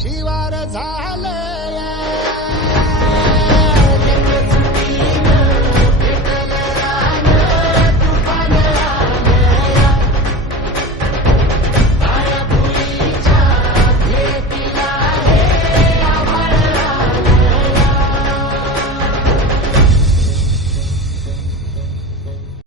शिवार झालं.